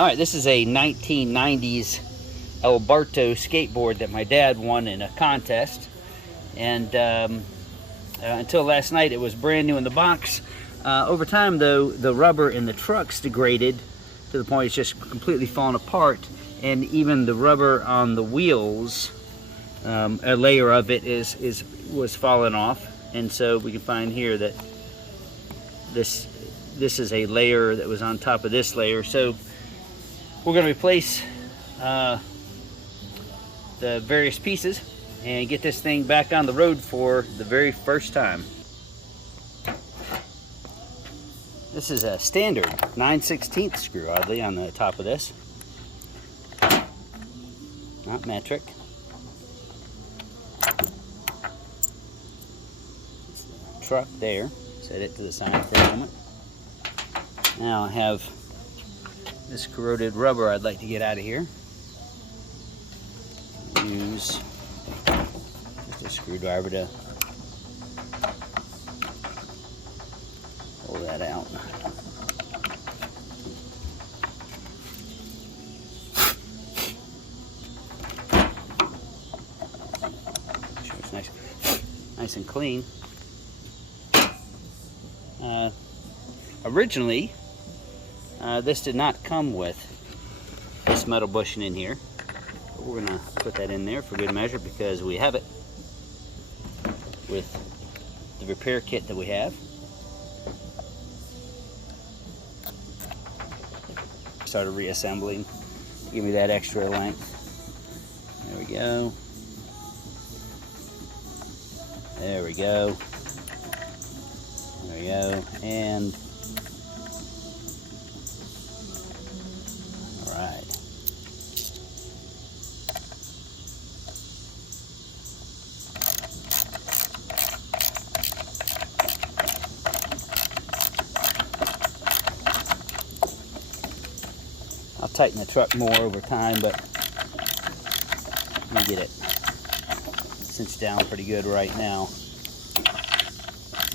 Alright, this is a 1990s Barto skateboard that my dad won in a contest. And until last night, it was brand new in the box. Over time, though, the rubber in the truck's degraded to the point it's just completely fallen apart. And even the rubber on the wheels, a layer of it was falling off. And so we can find here that this is a layer that was on top of this layer. So we're going to replace the various pieces and get this thing back on the road for the very first time. This is a standard 9/16 screw, oddly, on the top of this. Not metric. It's the truck there. Set it to the side for a moment. Now I have this corroded rubber I'd like to get out of here. Use just a screwdriver to pull that out. Sure it's nice and clean. Originally, this did not come with this metal bushing in here. But we're gonna put that in there for good measure because we have it with the repair kit that we have. Started reassembling to give me that extra length. There we go. There we go. There we go. And all right. I'll tighten the truck more over time, but let me get it cinched down pretty good right now.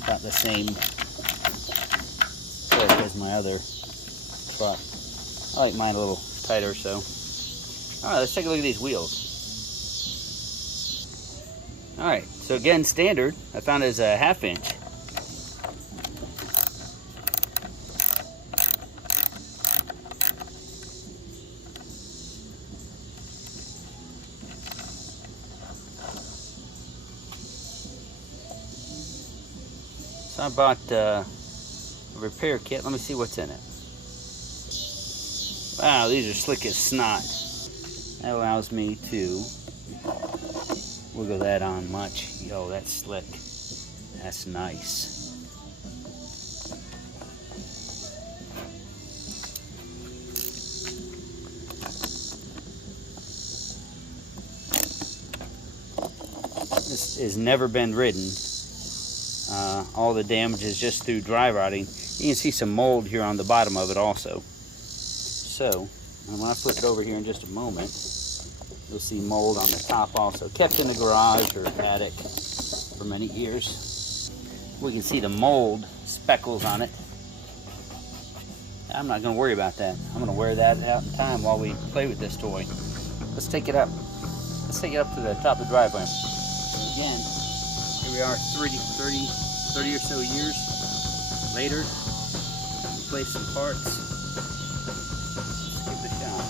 About the same fit as my other truck. I like mine a little tighter, so. Alright, let's take a look at these wheels. Alright, so again, standard, I found it as a 1/2 inch. So I bought a repair kit. Let me see what's in it. Wow, these are slick as snot. That allows me to wiggle that on much. Yo, that's slick. That's nice. This has never been ridden. All the damage is just through dry rotting. You can see some mold here on the bottom of it also. So, and when I flip it over here in just a moment, you'll see mold on the top also. Kept in the garage or attic for many years. We can see the mold speckles on it. I'm not going to worry about that. I'm going to wear that out in time while we play with this toy. Let's take it up. Let's take it up to the top of the driveway. Again, here we are 30 or so years later. Replace some parts. Let's give it a shot.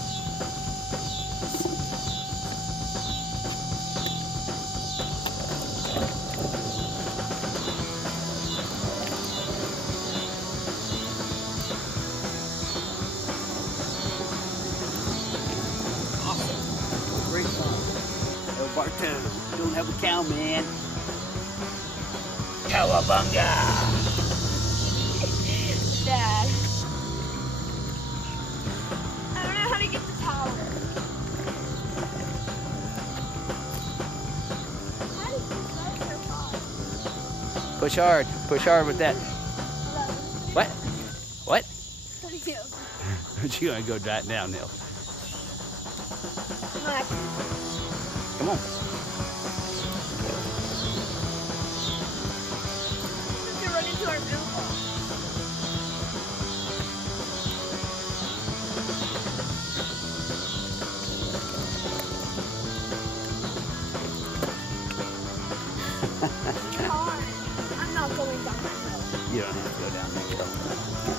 Awesome. Great fun. El Barto, don't have a cow, man. Cowabunga! Dad. I don't know how to get the power. How does this motor fall? Push hard with that. What? What? You gotta go downhill. Come on. To run into our bill. down there. So.